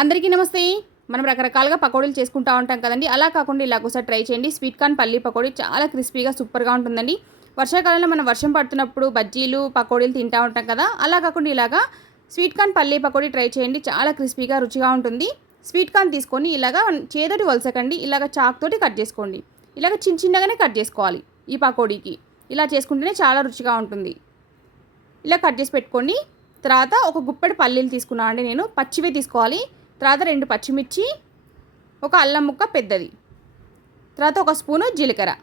అందరికీ నమస్తే. మనం రకరకాలుగా పకోడీలు చేసుకుంటూ ఉంటాం కదండి. అలా కాకుండా ఇలా ఒకసారి ట్రై చేయండి. స్వీట్ కార్న్ పల్లీ పకోడీ చాలా క్రిస్పీగా సూపర్గా ఉంటుందండి. వర్షాకాలంలో మనం వర్షం పడుతున్నప్పుడు బజ్జీలు పకోడీలు తింటూ ఉంటాం కదా. అలా కాకుండా ఇలాగా స్వీట్ కార్న్ పల్లీ పకోడీ ట్రై చేయండి. చాలా క్రిస్పీగా రుచిగా ఉంటుంది. స్వీట్ కార్న్ తీసుకొని ఇలాగా చేదోటి వలసకండి. ఇలాగ చాక్ తోటి కట్ చేసుకోండి. ఇలాగ చిన్న చిన్నగానే కట్ చేసుకోవాలి ఈ పకోడీకి. ఇలా చేసుకుంటేనే చాలా రుచిగా ఉంటుంది. ఇలా కట్ చేసి పెట్టుకోండి తర్వాత ఒక గుప్పెడు పల్లీలు తీసుకున్నా అండి నేను. పచ్చివే తీసుకోవాలి. తర్వాత రెండు పచ్చిమిర్చి ఒక అల్లం ముక్క పెద్దది. తర్వాత ఒక స్పూను జీలకర్ర.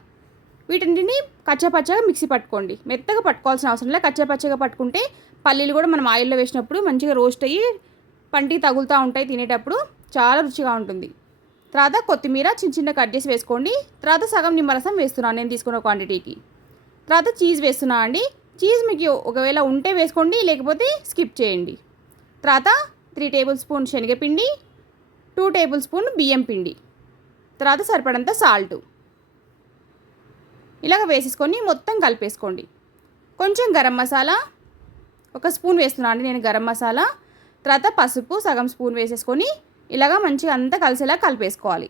వీటిని కచ్చపచ్చగా మిక్సీ పట్టుకోండి. మెత్తగా పట్టుకోవాల్సిన అవసరం లేదు. కచ్చపచ్చగా పట్టుకుంటే పల్లీలు కూడా మనం ఆయిల్లో వేసినప్పుడు మంచిగా రోస్ట్ అయ్యి పంటికి తగులుతూ ఉంటాయి తినేటప్పుడు. చాలా రుచిగా ఉంటుంది. తర్వాత కొత్తిమీర చిన్న చిన్న కట్ చేసి వేసుకోండి. తర్వాత సగం నిమ్మరసం వేస్తున్నాను నేను తీసుకున్న క్వాంటిటీకి తర్వాత చీజ్ వేస్తున్నా అండి. చీజ్ మీకు ఒకవేళ ఉంటే వేసుకోండి లేకపోతే స్కిప్ చేయండి. తర్వాత త్రీ టేబుల్ స్పూన్ శనగపిండి టూ టేబుల్ స్పూన్ బియ్యం పిండి. తర్వాత సరిపడంత సాల్ట్. ఇలాగ వేసేసుకొని మొత్తం కలిపేసుకోండి. కొంచెం గరం మసాలా ఒక స్పూన్ వేస్తున్నాను అండి నేను గరం మసాలా తర్వాత పసుపు సగం స్పూన్ వేసేసుకొని ఇలాగ మంచిగా అంతా కలిసేలా కలిపేసుకోవాలి.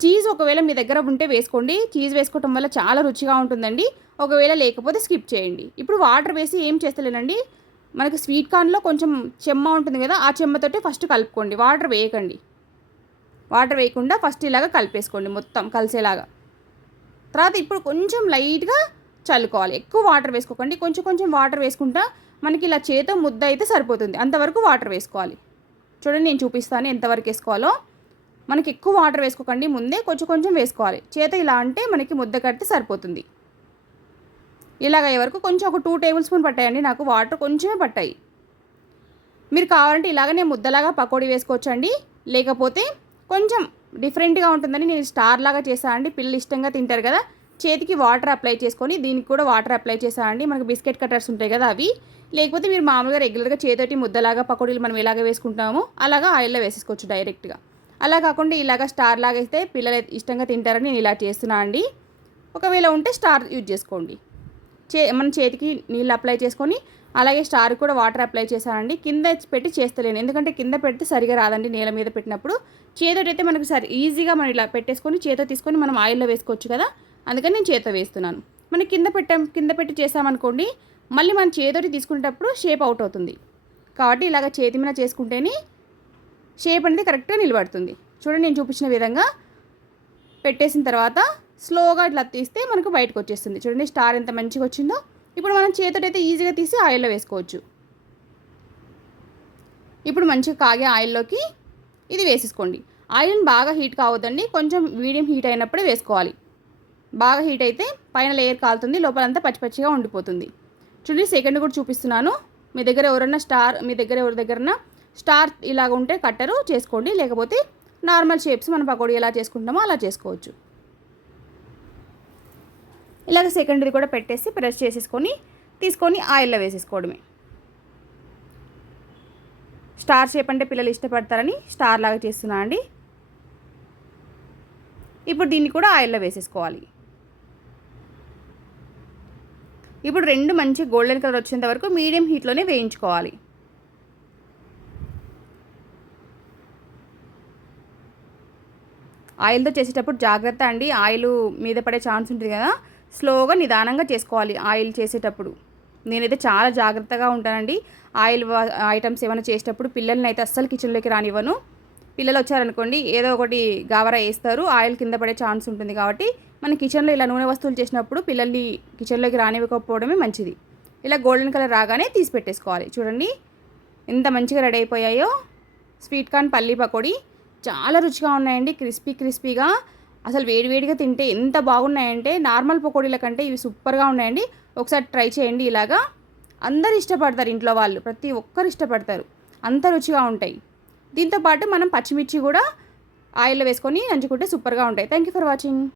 చీజ్ ఒకవేళ మీ దగ్గర ఉంటే వేసుకోండి. చీజ్ వేసుకోవటం వల్ల చాలా రుచిగా ఉంటుందండి. ఒకవేళ లేకపోతే స్కిప్ చేయండి. ఇప్పుడు వాటర్ వేసి ఏం చేస్తలేనండి? మనకి స్వీట్ కార్న్లో కొంచెం చెమ్మ ఉంటుంది కదా ఆ చెమ్మతోటి ఫస్ట్ కలుపుకోండి. వాటర్ వేయకండి. వాటర్ వేయకుండా ఫస్ట్ ఇలాగ కలిపేసుకోండి మొత్తం కలిసేలాగా. తర్వాత ఇప్పుడు కొంచెం లైట్గా చల్లుకోవాలి. ఎక్కువ వాటర్ వేసుకోకండి. కొంచెం కొంచెం వాటర్ వేసుకుంటా మనకి ఇలా చేతో ముద్ద అయితే సరిపోతుంది. అంతవరకు వాటర్ వేసుకోవాలి. చూడండి నేను చూపిస్తాను ఎంతవరకు వేసుకోవాలో. మనకి ఎక్కువ వాటర్ వేసుకోకండి. ముందే కొంచెం కొంచెం వేసుకోవాలి. చేత ఇలా అంటే మనకి ముద్ద కడితే సరిపోతుంది. ఇలాగ వరకు కొంచెం ఒక టూ టేబుల్ స్పూన్ పట్టాయండి. నాకు వాటర్ కొంచెమే పట్టాయి. మీరు కావాలంటే ఇలాగనే ముద్దలాగా పకోడీ వేసుకోవచ్చు అండి లేకపోతే కొంచెం డిఫరెంట్గా ఉంటుందని నేను స్టార్ లాగా చేశాను అండి. పిల్లలు ఇష్టంగా తింటారు కదా. చేతికి వాటర్ అప్లై చేసుకొని దీనికి కూడా వాటర్ అప్లై చేశాను అండి. మనకు బిస్కెట్ కట్టర్స్ ఉంటాయి కదా అవి. లేకపోతే మీరు మామూలుగా రెగ్యులర్గా చేతోటి ముద్దలాగా పకోడీలు మనం ఎలాగ వేసుకుంటామో అలాగా ఆయిల్లో వేసేసుకోవచ్చు డైరెక్ట్గా అలా కాకుండా ఇలాగ స్టార్ లాగా వేస్తే పిల్లలు ఇష్టంగా తింటారని నేను ఇలా చేస్తున్నా అండి. ఒకవేళ ఉంటే స్టార్ యూజ్ చేసుకోండి. చే మన చేతికి నీళ్ళు అప్లై చేసుకొని అలాగే స్టార్ కూడా వాటర్ అప్లై చేశానండి కింద పెట్టి చేస్తలేను. ఎందుకంటే కింద పెడితే సరిగా రాదండి నేల మీద పెట్టినప్పుడు. చేతితో అయితే మనకు సరి ఈజీగా మనం ఇలా పెట్టేసుకొని చేతితో తీసుకొని మనం ఆయిల్లో వేసుకోవచ్చు కదా? అందుకని నేను చేతితో వేస్తున్నాను. మనం కింద పెట్టాం కింద పెట్టి చేసామనుకోండి మళ్ళీ మనం చేతోటి తీసుకునేటప్పుడు షేప్ అవుట్ అవుతుంది. కాబట్టి ఇలాగ చేతి మీద చేసుకుంటేనే షేప్ అనేది కరెక్ట్గా నిలబడుతుంది. చూడండి నేను చూపించిన విధంగా పెట్టేసిన తర్వాత స్లోగా ఇట్లా తీస్తే మనకు బయటకు వచ్చేస్తుంది. చూడండి స్టార్ ఎంత మంచిగా వచ్చిందో. ఇప్పుడు మనం చేతోటైతే ఈజీగా తీసి ఆయిల్లో వేసుకోవచ్చు. ఇప్పుడు మంచిగా కాగే ఆయిల్లోకి ఇది వేసేసుకోండి. ఆయిల్ని బాగా హీట్ కావద్దండి. కొంచెం మీడియం హీట్ అయినప్పుడే వేసుకోవాలి. బాగా హీట్ అయితే పైన లేయర్ కాలుతుంది లోపలంతా పచ్చి పచ్చిగా ఉండిపోతుంది. చూడండి సెకండ్ కూడా చూపిస్తున్నాను. మీ దగ్గర ఎవరన్నా స్టార్ మీ దగ్గర ఎవరి దగ్గరన్నా స్టార్ ఇలాగ ఉంటే కట్టరు చేసుకోండి. లేకపోతే నార్మల్ షేప్స్ మన పకోడీ ఎలా చేసుకుంటామో అలా చేసుకోవచ్చు. ఇలాగ సెకండ్ది కూడా పెట్టేసి ప్రెస్ చేసేసుకొని తీసుకొని ఆయిల్లో వేసేసుకోవడమే. స్టార్ షేప్ అంటే పిల్లలు ఇష్టపడతారని స్టార్ లాగా చేస్తున్నా అండి. ఇప్పుడు దీన్ని కూడా ఆయిల్లో వేసేసుకోవాలి. ఇప్పుడు రెండు మంచి గోల్డెన్ కలర్ వచ్చేంత వరకు మీడియం హీట్లోనే వేయించుకోవాలి. ఆయిల్తో చేసేటప్పుడు జాగ్రత్త అండి. ఆయిల్ మీద పడే ఛాన్స్ ఉంటుంది కదా. స్లోగా నిదానంగా చేసుకోవాలి ఆయిల్ చేసేటప్పుడు. నేనైతే చాలా జాగ్రత్తగా ఉంటానండి. ఆయిల్ ఐటమ్స్ ఏమైనా చేసేటప్పుడు పిల్లల్ని అయితే అస్సలు కిచెన్లోకి రానివ్వను. పిల్లలు వచ్చారనుకోండి ఏదో ఒకటి గావరా వేస్తారు ఆయిల్ కింద పడే ఛాన్స్ ఉంటుంది కాబట్టి మన కిచెన్లో ఇలా నూనె వస్తువులు చేసినప్పుడు పిల్లల్ని కిచెన్లోకి రానివ్వకపోవడమే మంచిది. ఇలా గోల్డెన్ కలర్ రాగానే తీసి పెట్టేసుకోవాలి. చూడండి ఎంత మంచిగా రెడీ అయిపోయాయో. స్వీట్ కార్న్ పల్లీ పకోడీ చాలా రుచిగా ఉన్నాయండి. క్రిస్పీ క్రిస్పీగా అసలు వేడివేడిగా తింటే ఎంత బాగున్నాయంటే నార్మల్ పకోడీల కంటే ఇవి సూపర్గా ఉన్నాయండి. ఒకసారి ట్రై చేయండి ఇలాగా. అందరు ఇష్టపడతారు ఇంట్లో వాళ్ళు ప్రతి ఒక్కరు ఇష్టపడతారు. అంత రుచిగా ఉంటాయి. దీంతోపాటు మనం పచ్చిమిర్చి కూడా ఆయిల్లో వేసుకొని నంచుకుంటే సూపర్గా ఉంటాయి. Thank you for watching